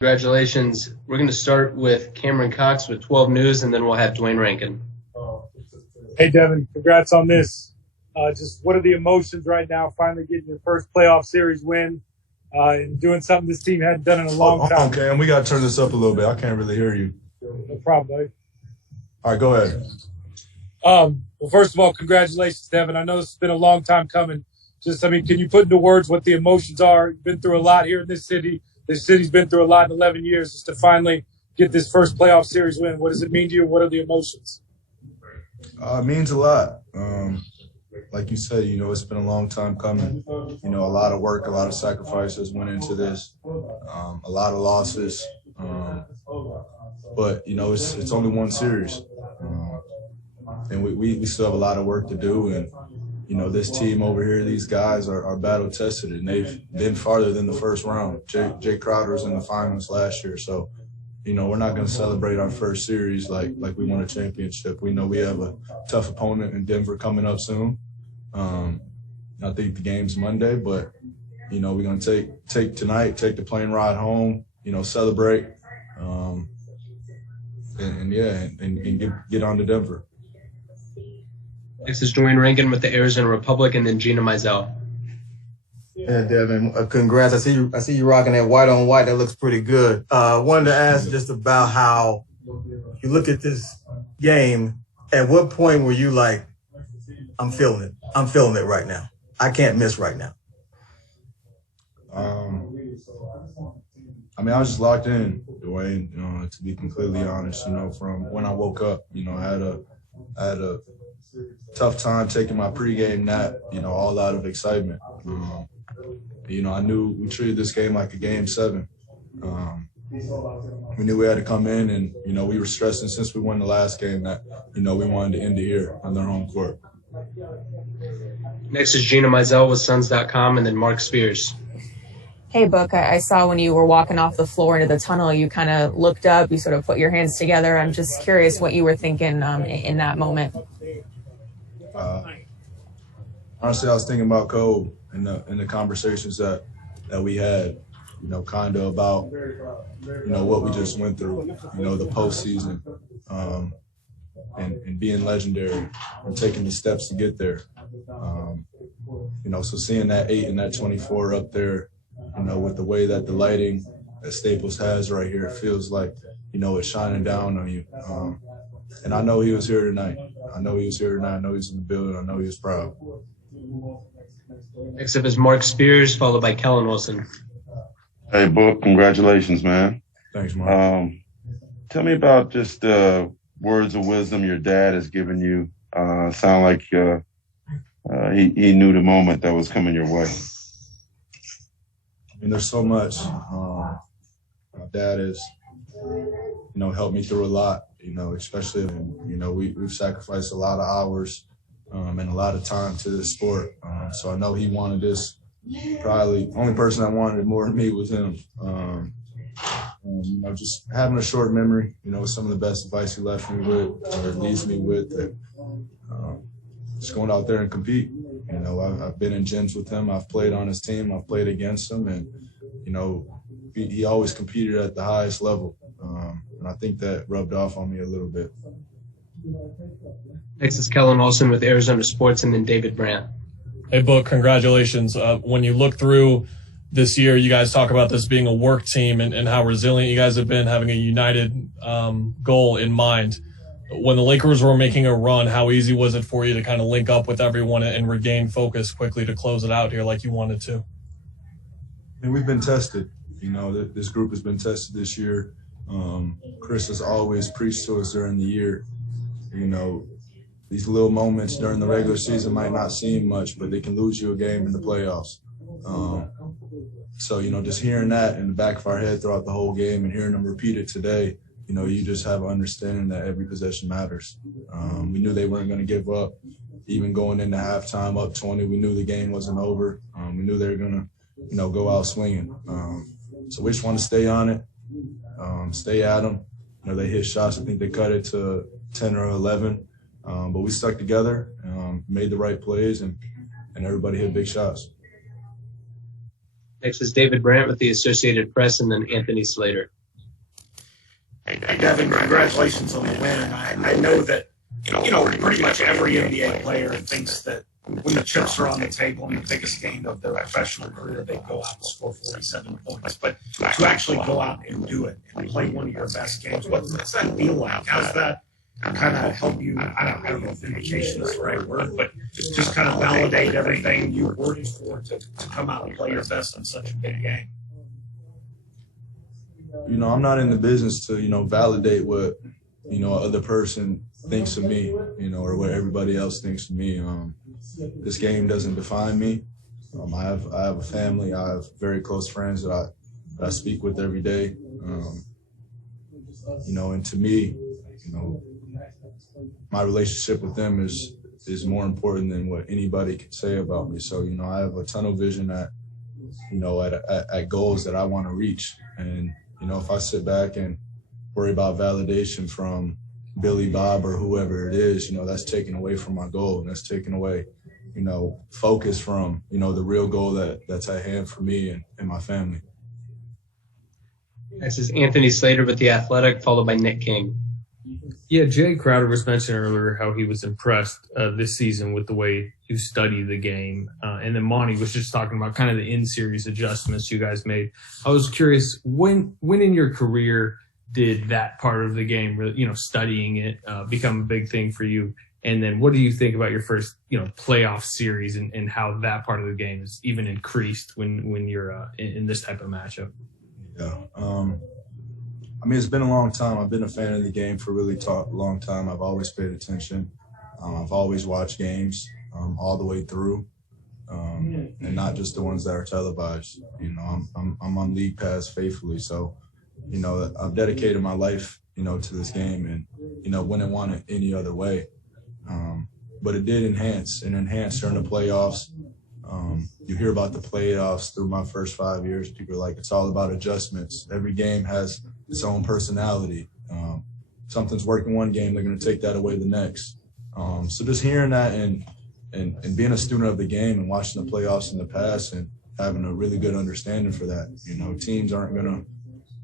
Congratulations. We're going to start with Cameron Cox with 12 News, and then we'll have Dwayne Rankin. Hey, Devin, congrats on this. Just what are the emotions right now, finally getting your first playoff series win and doing something this team hadn't done in a long time? Okay, and we got to turn this up a little bit. I can't really hear you. No problem, buddy. All right, go ahead. Well, first of all, congratulations, Devin. I know this has been a long time coming. Can you put into words what the emotions are? You've been through a lot here in this city. This city's been through a lot in 11 years. Just to finally get this first playoff series win, what does it mean to you? What are the emotions? It means a lot. Like you said, it's been a long time coming. A lot of work, a lot of sacrifices went into this, a lot of losses. But, it's only one series. And we still have a lot of work to do. And, this team over here, these guys are battle tested, and they've been farther than the first round. Jay Crowder was in the finals last year. So, we're not going to celebrate our first series like we won a championship. We know we have a tough opponent in Denver coming up soon. I think the game's Monday, but, we're going to take tonight, take the plane ride home, celebrate, and get on to Denver. Next is Dwayne Rankin with the Arizona Republic, and then Gina Mizell. Yeah, Devin, congrats. I see you rocking that white on white. That looks pretty good. Wanted to ask just about how you look at this game. At what point were you like, I'm feeling it. I'm feeling it right now. I can't miss right now. I was just locked in, Dwayne, to be completely honest, from when I woke up. I had a tough time taking my pregame nap, all out of excitement. I knew we treated this game like a game 7. We knew we had to come in, and, we were stressing since we won the last game that, we wanted to end it here on their home court. Next is Gina Mizell with Suns.com, and then Mark Spears. Hey, Book, I saw when you were walking off the floor into the tunnel, you kind of looked up, you sort of put your hands together. I'm just curious what you were thinking in that moment. Honestly, I was thinking about Cole in the conversations that we had, kind of about, what we just went through, the postseason, and being legendary and taking the steps to get there. So seeing that 8 and that 24 up there, with the way that the lighting that Staples has right here, it feels like, it's shining down on you. And I know he was here tonight. I know he was in the building. I know he was proud. Next up is Mark Spears, followed by Kellen Wilson. Hey, Book, congratulations, man. Thanks, Mark. Tell me about just words of wisdom your dad has given you. Sound like he knew the moment that was coming your way. There's so much. My dad has, helped me through a lot, especially, we've sacrificed a lot of hours and a lot of time to this sport. So I know he wanted this. Probably the only person that wanted it more than me was him. Just having a short memory, some of the best advice he left me with, or leaves me with, that just going out there and compete. I've been in gyms with him. I've played on his team. I've played against him. And, he always competed at the highest level. And I think that rubbed off on me a little bit. Next is Kellen Wilson with Arizona Sports, and then David Bryant. Hey, Book, congratulations. When you look through this year, you guys talk about this being a work team and how resilient you guys have been, having a united goal in mind. When the Lakers were making a run, how easy was it for you to kind of link up with everyone and regain focus quickly to close it out here like you wanted to? We've been tested. This group has been tested this year. Chris has always preached to us during the year. These little moments during the regular season might not seem much, but they can lose you a game in the playoffs. So, just hearing that in the back of our head throughout the whole game and hearing them repeat it today, you just have an understanding that every possession matters. We knew they weren't going to give up. Even going into halftime up 20, we knew the game wasn't over. We knew they were going to, go out swinging. So we just want to stay on it, stay at them. They hit shots. I think they cut it to 10 or 11. But we stuck together, made the right plays, and everybody hit big shots. Next is David Bryant with the Associated Press, and then Anthony Slater. Hey, Devin, congratulations on the win. I know that, pretty much every NBA player thinks that when the chips are on the table in the biggest game of their professional career, they go out and score 47 points. But to actually go out and do it and play one of your best games, what's that feel like? How's that kind of help you? I don't know if vindication is the right word, but just kind of validate everything you worked for to come out and play your best in such a big game? I'm not in the business to, validate what, other person thinks of me, or what everybody else thinks of me. This game doesn't define me. I have a family. I have very close friends that I speak with every day. And to me, my relationship with them is more important than what anybody can say about me. So, I have a tunnel vision at goals that I want to reach. And, if I sit back and worry about validation from Billy, Bob, or whoever it is, that's taken away from my goal. And that's taken away, focus from, the real goal that's at hand for me and my family. Next is Anthony Slater with The Athletic, followed by Nick King. Yeah, Jay Crowder was mentioning earlier how he was impressed this season with the way you study the game. And then Monty was just talking about kind of the in-series adjustments you guys made. I was curious, when in your career did that part of the game, studying it, become a big thing for you? And then what do you think about your first, playoff series and how that part of the game is even increased when you're in this type of matchup? Yeah. It's been a long time. I've been a fan of the game for a really long time. I've always paid attention. I've always watched games all the way through, and not just the ones that are televised. I'm on League Pass faithfully, so I've dedicated my life, to this game, and wouldn't want it any other way. But it did enhance during the playoffs. You hear about the playoffs through my first 5 years. People are like, it's all about adjustments. Every game has its own personality. Something's working one game, they're going to take that away the next. So just hearing that and being a student of the game and watching the playoffs in the past and having a really good understanding for that. Teams aren't going to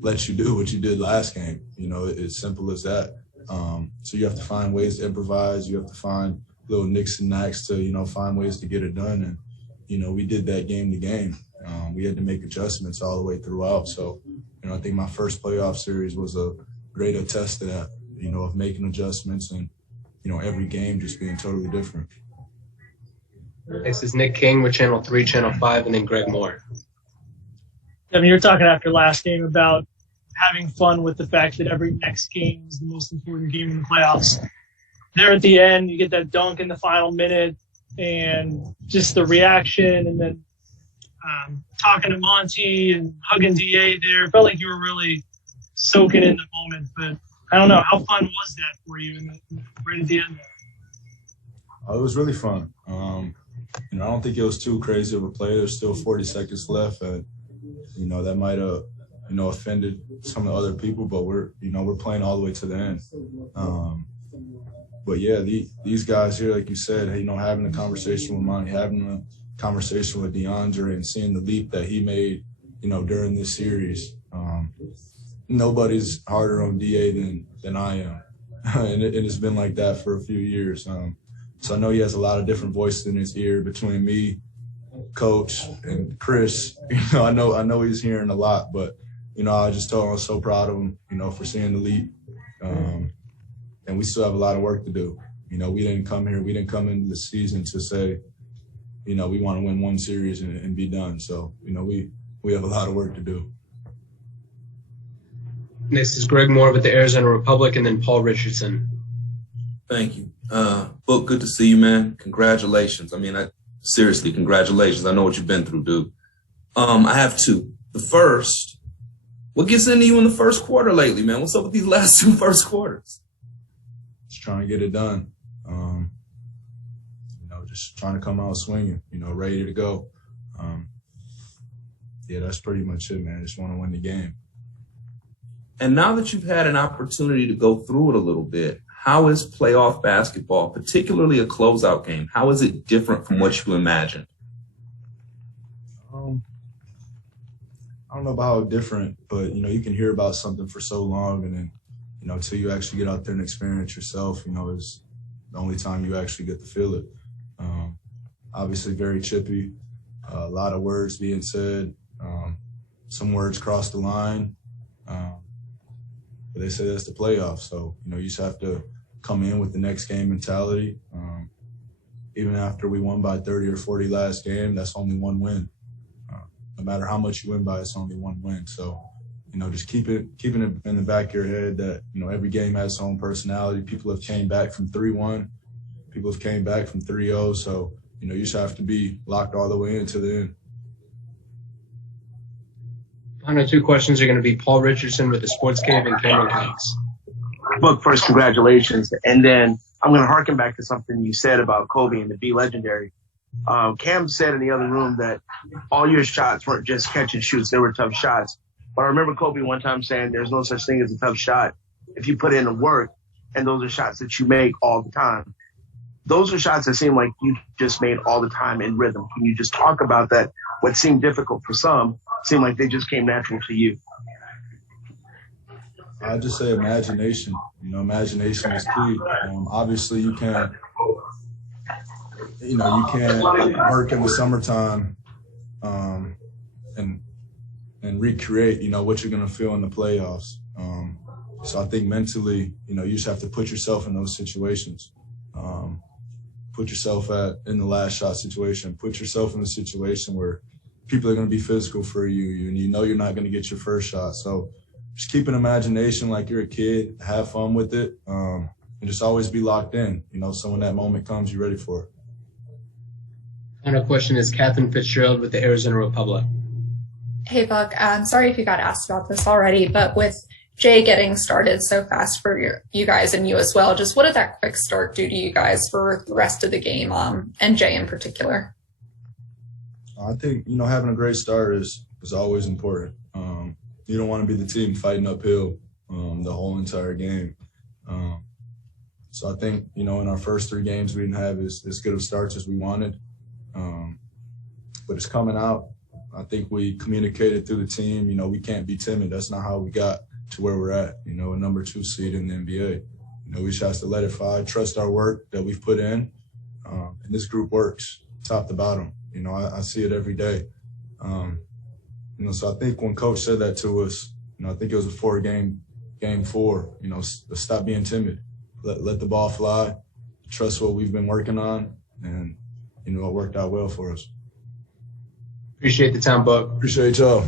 let you do what you did last game. It's simple as that. So you have to find ways to improvise. You have to find little nicks and knacks to, find ways to get it done. And, we did that game to game. We had to make adjustments all the way throughout. So, I think my first playoff series was a great attest to that, of making adjustments and, every game just being totally different. Next is Nick King with Channel 3, Channel 5, and then Greg Moore. You were talking after last game about having fun with the fact that every next game is the most important game in the playoffs. There at the end, you get that dunk in the final minute and just the reaction, and then talking to Monty and hugging DA there. Felt like you were really soaking in the moment, but I don't know. How fun was that for you right at the end? It was really fun. I don't think it was too crazy of a play. There's still 40 seconds left, and that might have offended some of the other people, but we're playing all the way to the end. But yeah, these guys here, like you said, having a conversation with Monty, having a conversation with DeAndre, and seeing the leap that he made, during this series. Nobody's harder on DA than I am, and it's been like that for a few years. So I know he has a lot of different voices in his ear between me, Coach, and Chris. I know he's hearing a lot, but I just told him I was so proud of him, for seeing the leap. And we still have a lot of work to do. We didn't come into the season to say, we want to win one series and be done. So, we have a lot of work to do. Next is Greg Moore with the Arizona Republic, and then Paul Richardson. Thank you. Book, good to see you, man. Congratulations. Seriously, congratulations. I know what you've been through, dude. I have two. The first, what gets into you in the first quarter lately, man? What's up with these last two first quarters? Just trying to get it done. Just trying to come out swinging, ready to go. That's pretty much it, man. Just want to win the game. And now that you've had an opportunity to go through it a little bit, how is playoff basketball, particularly a closeout game, how is it different from what you imagined? I don't know about how different, but, you can hear about something for so long, and then, until you actually get out there and experience yourself, is the only time you actually get to feel it. Obviously very chippy, a lot of words being said, some words cross the line, but they say that's the playoffs. So, you just have to come in with the next game mentality. Even after we won by 30 or 40 last game, that's only one win. No matter how much you win by, it's only one win. So, just keeping it in the back of your head that, every game has its own personality. People have came back from 3-1. People have came back from 3-0. So, you just have to be locked all the way into the end. Final two questions are going to be Paul Richardson with the Sports Cave and Cameron Cox. Book, first, congratulations. And then I'm going to harken back to something you said about Kobe and to be legendary. Cam said in the other room that all your shots weren't just catch and shoots. They were tough shots. But I remember Kobe one time saying there's no such thing as a tough shot if you put in the work, and those are shots that you make all the time. Those are shots that seem like you just made all the time in rhythm. Can you just talk about that? What seemed difficult for some seemed like they just came natural to you. I just say imagination. Imagination is key. Obviously, you can't work in the summertime and recreate, what you're gonna feel in the playoffs. So I think mentally, you just have to put yourself in those situations. Put yourself in the last shot situation. Put yourself in a situation where people are gonna be physical for you, and you're not gonna get your first shot. So just keep an imagination like you're a kid, have fun with it, and just always be locked in, so when that moment comes, you're ready for it. Final question is Catherine Fitzgerald with the Arizona Republic. Hey, Buck. I'm sorry if you got asked about this already, but with Jay getting started so fast for you guys and you as well, just what did that quick start do to you guys for the rest of the game, and Jay in particular? I think, having a great start is always important. You don't want to be the team fighting uphill the whole entire game. So I think, in our first 3 games, we didn't have as good of starts as we wanted. But it's coming out. I think we communicated through the team, we can't be timid. That's not how we got to where we're at, a number 2 seed in the NBA. We just have to let it fly, trust our work that we've put in. And this group works top to bottom. I see it every day. So I think when coach said that to us, I think it was before game 4, stop being timid. Let the ball fly, trust what we've been working on, and, it worked out well for us. Appreciate the time, Buck. Appreciate y'all.